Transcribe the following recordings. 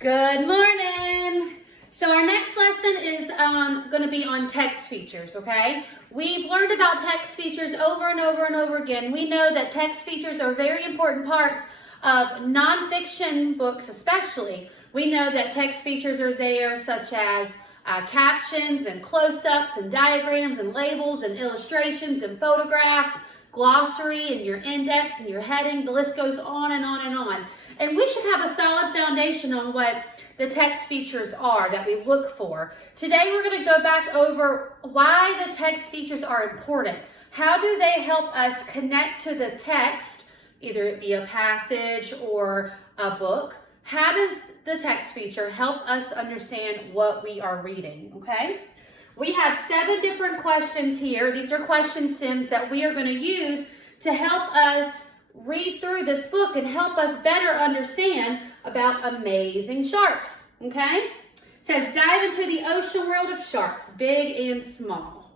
Good morning. So our next lesson is going to be on text features, okay? We've learned about text features over and over and over again. We know that text features are very important parts of nonfiction books especially. We know that text features are there such as captions and close-ups and diagrams and labels and illustrations and photographs, glossary and your index and your heading. The list goes on and on and on. And we should have a solid foundation on what the text features are that we look for. Today we're going to go back over why the text features are important. How do they help us connect to the text, either it be a passage or a book? How does the text feature help us understand what we are reading, okay? We have 7 different questions here. These are question stems that we are going to use to help us read through this book and help us better understand about amazing sharks, okay? It says, dive into the ocean world of sharks, big and small.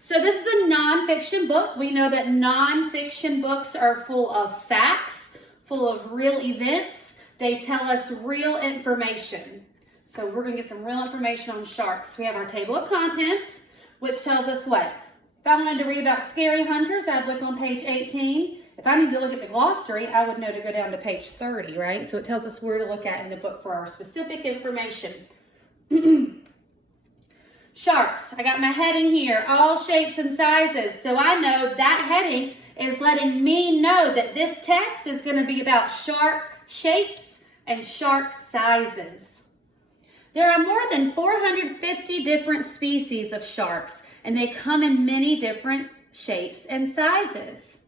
So this is a nonfiction book. We know that nonfiction books are full of facts, full of real events. They tell us real information. So we're going to get some real information on sharks. We have our table of contents, which tells us what? If I wanted to read about scary hunters, I'd look on page 18. If I need to look at the glossary, I would know to go down to page 30, right? So it tells us where to look at in the book for our specific information. Sharks. I got my heading here, all shapes and sizes. So I know that heading is letting me know that this text is going to be about shark shapes and shark sizes. There are more than 450 different species of sharks, and they come in many different shapes and sizes.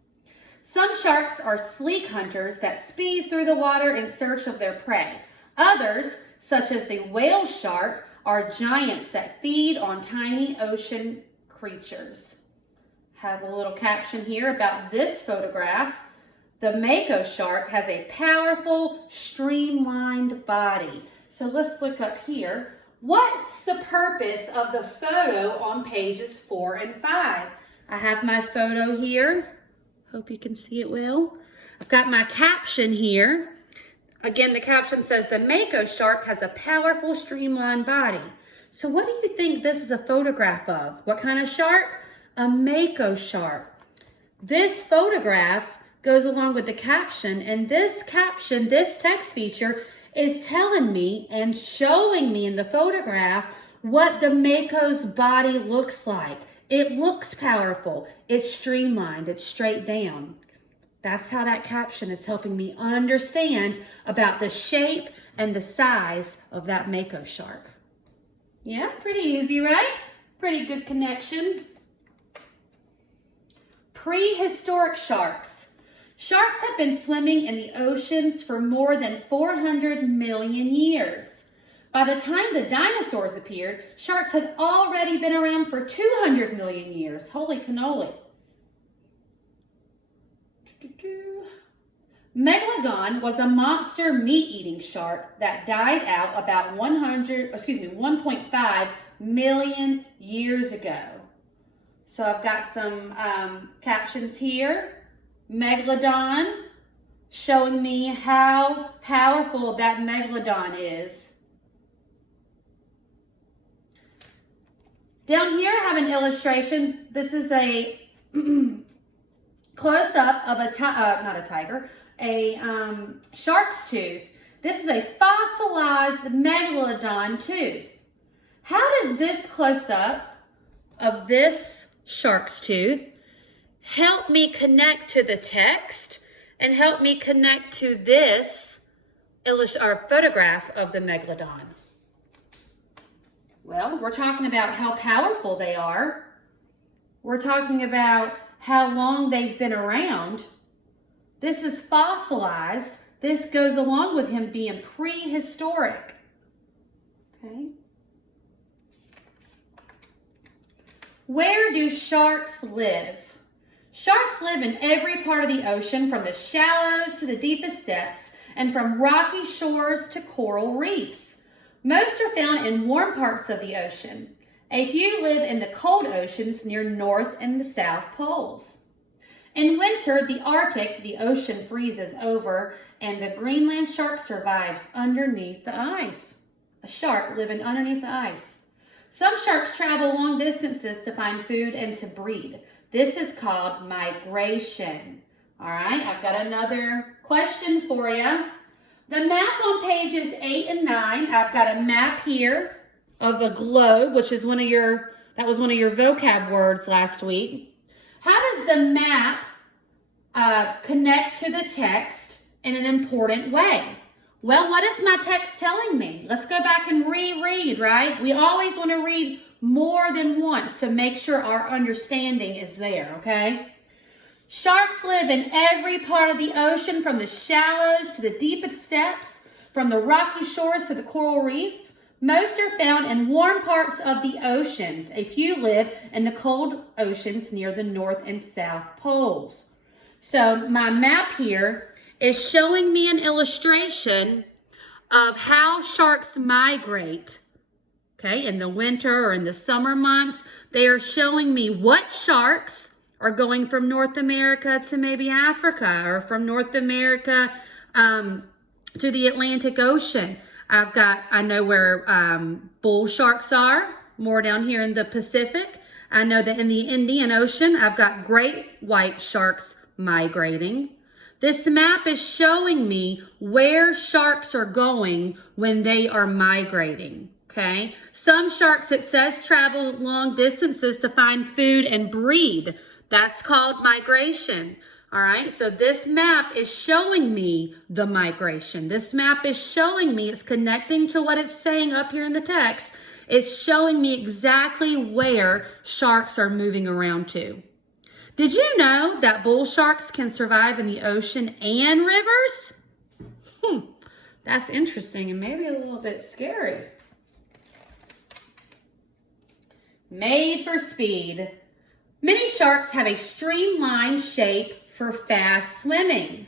Some sharks are sleek hunters that speed through the water in search of their prey. Others, such as the whale shark, are giants that feed on tiny ocean creatures. Have a little caption here about this photograph. The mako shark has a powerful, streamlined body. So let's look up here. What's the purpose of the photo on pages 4 and 5? I have my photo here. Hope you can see it well. I've got my caption here. Again, the caption says, the mako shark has a powerful, streamlined body. So what do you think this is a photograph of? What kind of shark? A mako shark. This photograph goes along with the caption, and this caption, this text feature, is telling me and showing me in the photograph what the mako's body looks like. It looks powerful. It's streamlined. It's straight down. That's how that caption is helping me understand about the shape and the size of that mako shark. Yeah, pretty easy, right? Pretty good connection. Prehistoric sharks. Sharks have been swimming in the oceans for more than 400 million years. By the time the dinosaurs appeared, sharks had already been around for 200 million years. Holy cannoli. Megalodon was a monster meat-eating shark that died out about 1.5 million years ago. So I've got some captions here. Megalodon, showing me how powerful that megalodon is. Down here I have an illustration. This is a close-up of a shark's tooth. This is a fossilized megalodon tooth. How does this close-up of this shark's tooth help me connect to the text and help me connect to this photograph of the megalodon? Well, we're talking about how powerful they are. We're talking about how long they've been around. This is fossilized. This goes along with him being prehistoric. Okay. Where do sharks live? Sharks live in every part of the ocean, from the shallows to the deepest depths, and from rocky shores to coral reefs. Most are found in warm parts of the ocean. A few live in the cold oceans near North and the South Poles. In winter, the Arctic, the ocean, freezes over, and the Greenland shark survives underneath the ice. A shark living underneath the ice. Some sharks travel long distances to find food and to breed. This is called migration. All right, I've got another question for you. The map on pages 8 and 9, I've got a map here of a globe, which is that was one of your vocab words last week. How does the map connect to the text in an important way? Well, what is my text telling me? Let's go back and reread, right? We always want to read more than once to make sure our understanding is there, okay? Sharks live in every part of the ocean, from the shallows to the deepest depths, from the rocky shores to the coral reefs. Most are found in warm parts of the oceans. A few live in the cold oceans near the North and South poles. So my map here is showing me an illustration of how sharks migrate. Okay, in the winter or in the summer months, they are showing me what sharks are going from North America to maybe Africa, or from North America to the Atlantic Ocean. I know where bull sharks are, more down here in the Pacific. I know that in the Indian Ocean, I've got great white sharks migrating. This map is showing me where sharks are going when they are migrating, okay? Some sharks, it says, travel long distances to find food and breed. That's called migration. All right, so this map is showing me the migration. This map is showing me, it's connecting to what it's saying up here in the text. It's showing me exactly where sharks are moving around to. Did you know that bull sharks can survive in the ocean and rivers? That's interesting and maybe a little bit scary. Made for speed. Many sharks have a streamlined shape for fast swimming.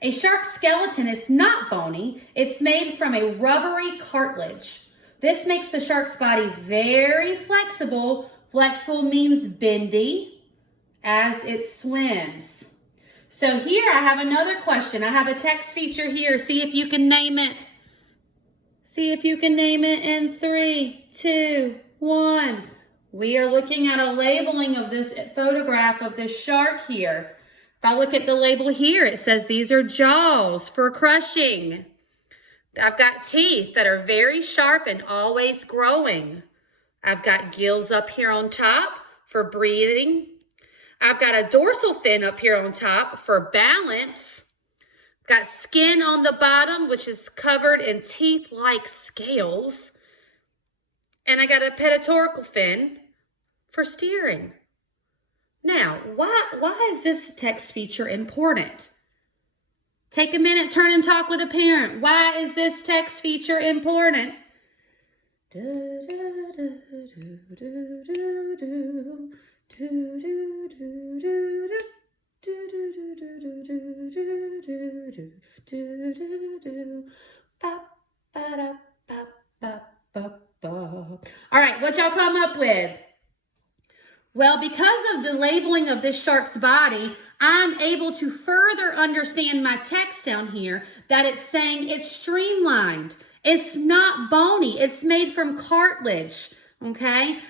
A shark's skeleton is not bony. It's made from a rubbery cartilage. This makes the shark's body very flexible. Flexible means bendy as it swims. So here I have another question. I have a text feature here. See if you can name it. See if you can name it in 3, 2, 1. We are looking at a labeling of this photograph of this shark here. If I look at the label here, it says these are jaws for crushing. I've got teeth that are very sharp and always growing. I've got gills up here on top for breathing. I've got a dorsal fin up here on top for balance. I've got skin on the bottom, which is covered in teeth-like scales. And I got a pectoral fin for steering. Now, why is this text feature important? Take a minute, turn and talk with a parent. Why is this text feature important? All right, what y'all come up with? Well, because of the labeling of this shark's body, I'm able to further understand my text down here that it's saying it's streamlined. It's not bony. It's made from cartilage, okay?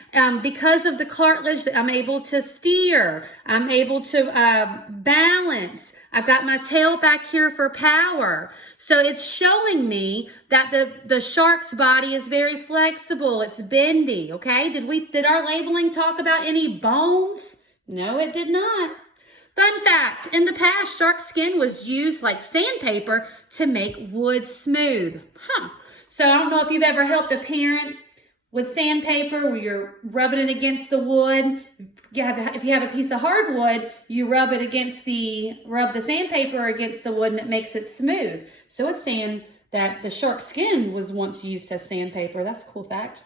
Because of the cartilage, I'm able to steer. I'm able to balance. I've got my tail back here for power. So it's showing me that the shark's body is very flexible. It's bendy, okay? Did our labeling talk about any bones? No, it did not. Fun fact, in the past, shark skin was used like sandpaper to make wood smooth. So I don't know if you've ever helped a parent with sandpaper where you're rubbing it against the wood. If you have a piece of hardwood, you rub the sandpaper against the wood and it makes it smooth. So it's saying that the shark skin was once used as sandpaper. That's a cool fact.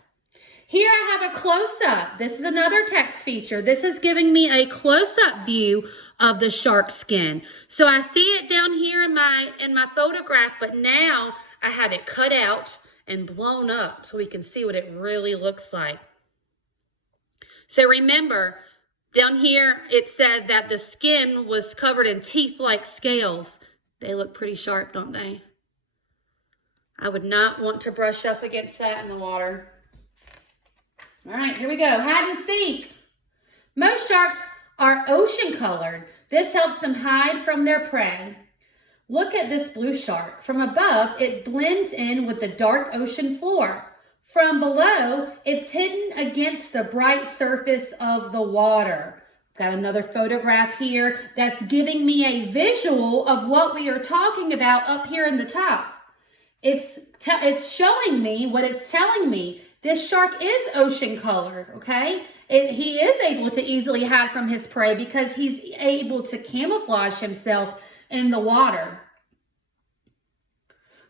Here I have a close-up. This is another text feature. This is giving me a close-up view of the shark skin. So I see it down here in my photograph, but now I have it cut out and blown up so we can see what it really looks like. So remember, Down here, it said that the skin was covered in teeth-like scales. They look pretty sharp, don't they? I would not want to brush up against that in the water. All right, here we go. Hide and seek. Most sharks are ocean colored. This helps them hide from their prey. Look at this blue shark. From above, it blends in with the dark ocean floor. From below, it's hidden against the bright surface of the water. Got another photograph here that's giving me a visual of what we are talking about up here in the top. It's showing me what it's telling me. This shark is ocean colored, okay? He is able to easily hide from his prey because he's able to camouflage himself in the water.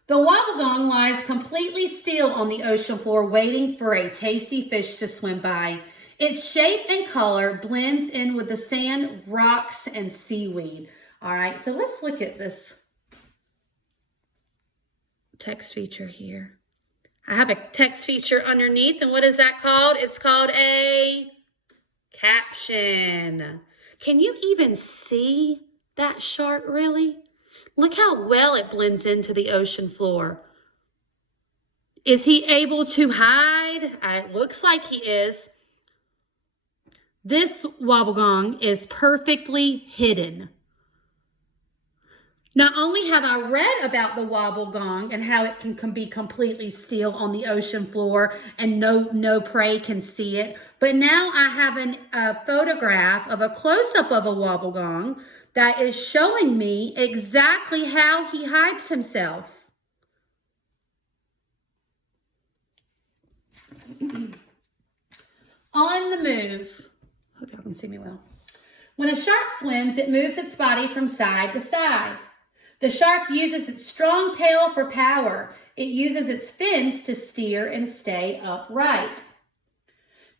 The wobbegong lies completely still on the ocean floor, waiting for a tasty fish to swim by. Its shape and color blends in with the sand, rocks, and seaweed. All right, so let's look at this text feature here. I have a text feature underneath, and what is that called? It's called a caption. Can you even see that shark, really? Look how well it blends into the ocean floor. Is he able to hide? It looks like he is. This wobbegong is perfectly hidden. Not only have I read about the wobbegong and how it can be completely still on the ocean floor and no prey can see it, but now I have a photograph of a close-up of a wobbegong that is showing me exactly how he hides himself. On the move. Hope y'all can see me well. When a shark swims, it moves its body from side to side. The shark uses its strong tail for power. It uses its fins to steer and stay upright.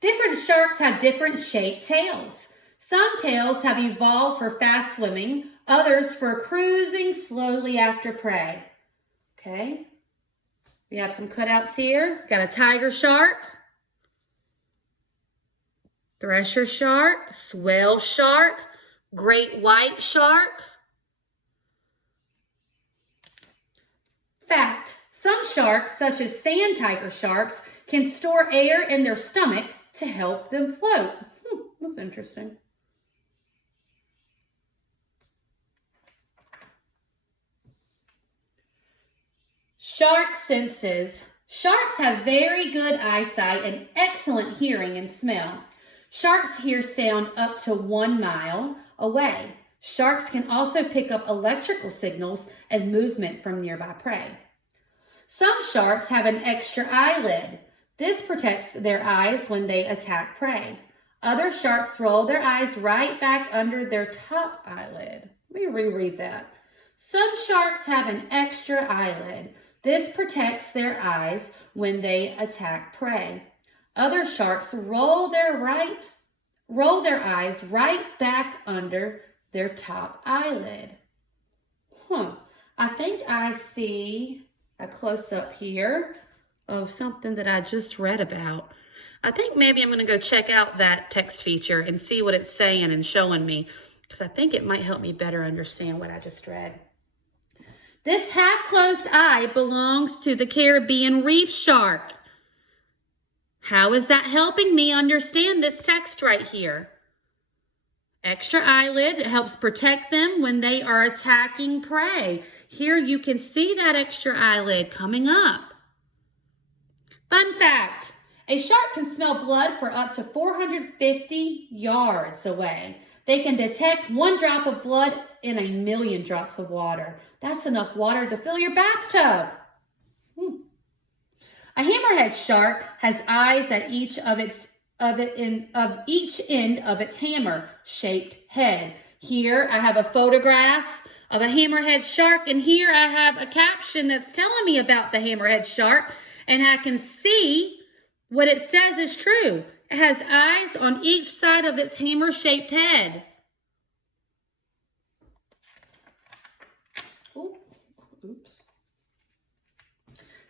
Different sharks have different shaped tails. Some tails have evolved for fast swimming, others for cruising slowly after prey. Okay, we have some cutouts here. Got a tiger shark, thresher shark, swell shark, great white shark. Fact, some sharks, such as sand tiger sharks, can store air in their stomach to help them float. That's interesting. Shark senses. Sharks have very good eyesight and excellent hearing and smell. Sharks hear sound up to 1 mile away. Sharks can also pick up electrical signals and movement from nearby prey. Some sharks have an extra eyelid. This protects their eyes when they attack prey. Other sharks roll their eyes right back under their top eyelid. Let me reread that. Some sharks have an extra eyelid. This protects their eyes when they attack prey. Other sharks roll their eyes right back under their top eyelid. I think I see a close-up here of something that I just read about. I think maybe I'm going to go check out that text feature and see what it's saying and showing me, because I think it might help me better understand what I just read. This half-closed eye belongs to the Caribbean reef shark. How is that helping me understand this text right here? Extra eyelid helps protect them when they are attacking prey. Here you can see that extra eyelid coming up. Fun fact, a shark can smell blood for up to 450 yards away. They can detect 1 drop of blood in 1,000,000 drops of water. That's enough water to fill your bathtub. A hammerhead shark has eyes at each end of its hammer-shaped head. Here I have a photograph of a hammerhead shark, and here I have a caption that's telling me about the hammerhead shark, and I can see what it says is true. It has eyes on each side of its hammer-shaped head. Oops.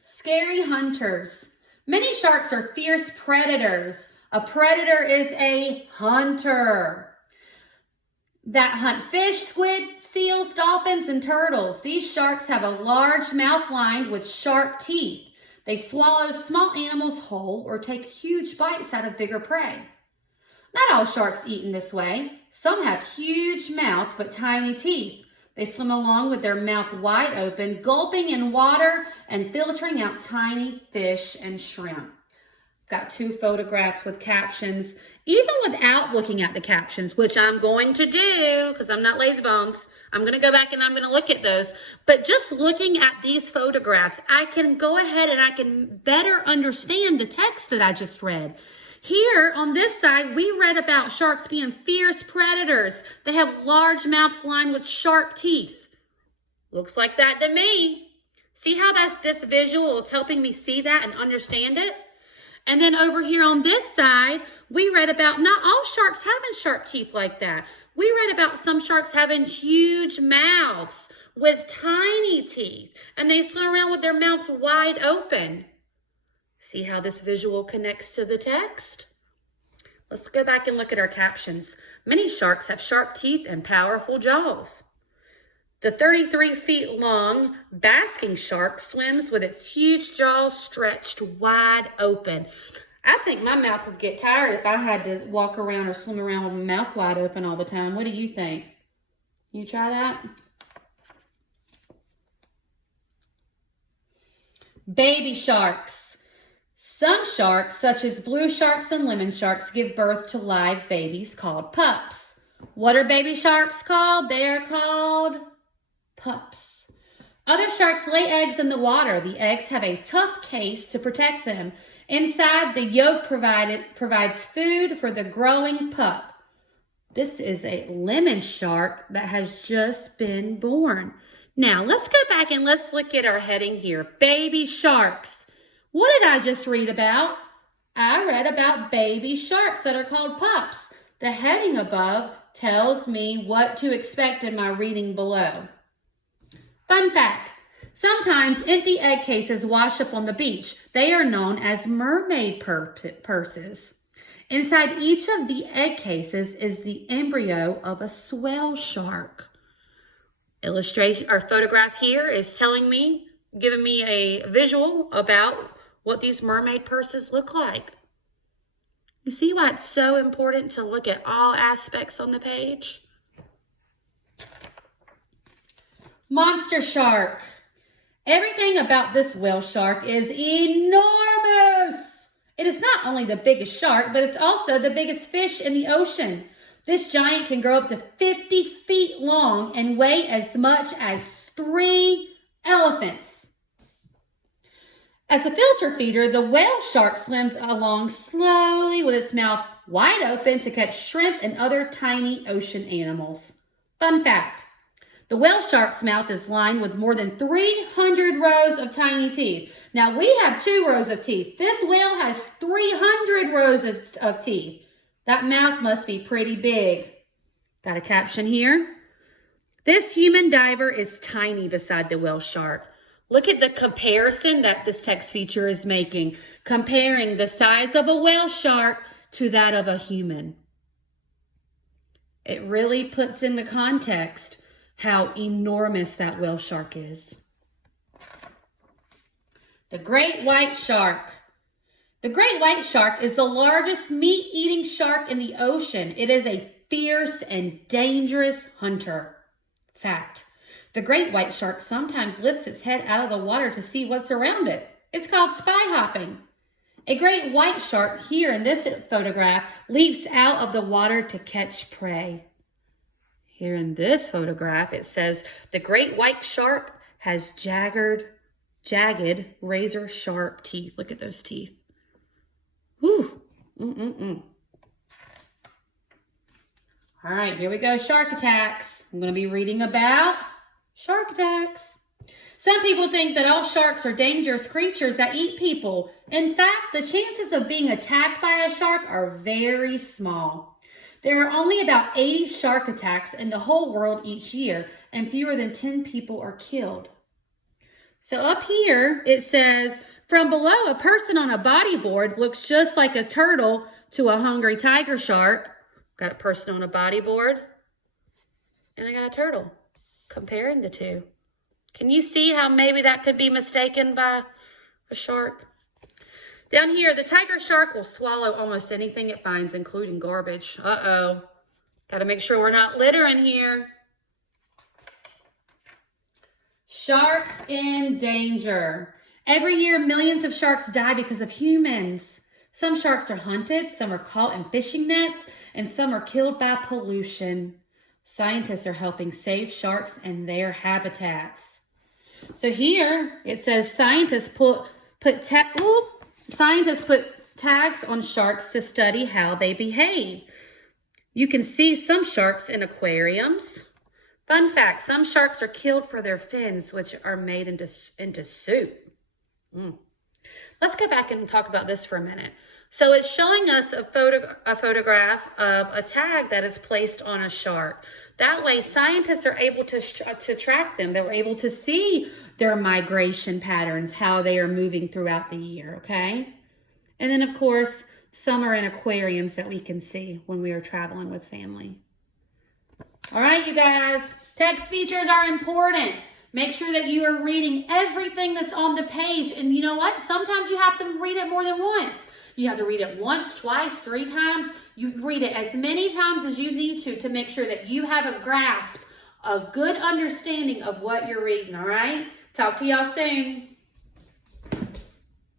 Scary hunters. Many sharks are fierce predators. A predator is a hunter that hunt fish, squid, seals, dolphins, and turtles. These sharks have a large mouth lined with sharp teeth. They swallow small animals whole or take huge bites out of bigger prey. Not all sharks eat in this way. Some have huge mouths but tiny teeth. They swim along with their mouth wide open, gulping in water and filtering out tiny fish and shrimp. Got 2 photographs with captions, even without looking at the captions, which I'm going to do because I'm not lazy bones. I'm going to go back and I'm going to look at those. But just looking at these photographs, I can go ahead and I can better understand the text that I just read. Here on this side, we read about sharks being fierce predators. They have large mouths lined with sharp teeth. Looks like that to me. See how this visual is helping me see that and understand it? And then over here on this side, we read about not all sharks having sharp teeth like that. We read about some sharks having huge mouths with tiny teeth, and they swim around with their mouths wide open. See how this visual connects to the text? Let's go back and look at our captions. Many sharks have sharp teeth and powerful jaws. The 33 feet long basking shark swims with its huge jaws stretched wide open. I think my mouth would get tired if I had to walk around or swim around with my mouth wide open all the time. What do you think? You try that? Baby sharks. Some sharks, such as blue sharks and lemon sharks, give birth to live babies called pups. What are baby sharks called? They are called pups. Other sharks lay eggs in the water. The eggs have a tough case to protect them. Inside, the yolk provides food for the growing pup. This is a lemon shark that has just been born. Now, let's go back and let's look at our heading here. Baby sharks. What did I just read about? I read about baby sharks that are called pups. The heading above tells me what to expect in my reading below. Fun fact, sometimes empty egg cases wash up on the beach. They are known as mermaid purses. Inside each of the egg cases is the embryo of a swell shark. Illustration or photograph here is telling me, giving me a visual about what these mermaid purses look like. You see why it's so important to look at all aspects on the page? Monster shark. Everything about this whale shark is enormous. It is not only the biggest shark, but it's also the biggest fish in the ocean. This giant can grow up to 50 feet long and weigh as much as 3 elephants. As a filter feeder, the whale shark swims along slowly with its mouth wide open to catch shrimp and other tiny ocean animals. Fun fact, the whale shark's mouth is lined with more than 300 rows of tiny teeth. Now, we have 2 rows of teeth. This whale has 300 rows of teeth. That mouth must be pretty big. Got a caption here. This human diver is tiny beside the whale shark. Look at the comparison that this text feature is making, comparing the size of a whale shark to that of a human. It really puts in the context how enormous that whale shark is. The great white shark. The great white shark is the largest meat-eating shark in the ocean. It is a fierce and dangerous hunter. Fact, the great white shark sometimes lifts its head out of the water to see what's around it. It's called spy hopping. A great white shark here in this photograph leaps out of the water to catch prey. Here in this photograph, it says the great white shark has jagged, razor-sharp teeth. Look at those teeth. Whew. All right, here we go. Shark attacks. I'm going to be reading about shark attacks. Some people think that all sharks are dangerous creatures that eat people. In fact, the chances of being attacked by a shark are very small. There are only about 80 shark attacks in the whole world each year, and fewer than 10 people are killed. So up here, it says, from below, a person on a bodyboard looks just like a turtle to a hungry tiger shark. Got a person on a bodyboard. And I got a turtle. Comparing the two. Can you see how maybe that could be mistaken by a shark? Down here, the tiger shark will swallow almost anything it finds, including garbage. Uh-oh. Got to make sure we're not littering here. Sharks in danger. Every year, millions of sharks die because of humans. Some sharks are hunted, some are caught in fishing nets, and some are killed by pollution. Scientists are helping save sharks and their habitats. So here it says scientists put tags on sharks to study how they behave. You can see some sharks in aquariums. Fun fact, some sharks are killed for their fins, which are made into soup. Let's go back and talk about this for a minute. So it's showing us a photograph of a tag that is placed on a shark. That way, scientists are able to track them. They're able to see their migration patterns, how they are moving throughout the year, okay? And then, of course, some are in aquariums that we can see when we are traveling with family. All right, you guys, text features are important. Make sure that you are reading everything that's on the page. And you know what? Sometimes you have to read it more than once. You have to read it once, twice, 3 times. You read it as many times as you need to make sure that you have a grasp, a good understanding of what you're reading, all right? Talk to y'all soon.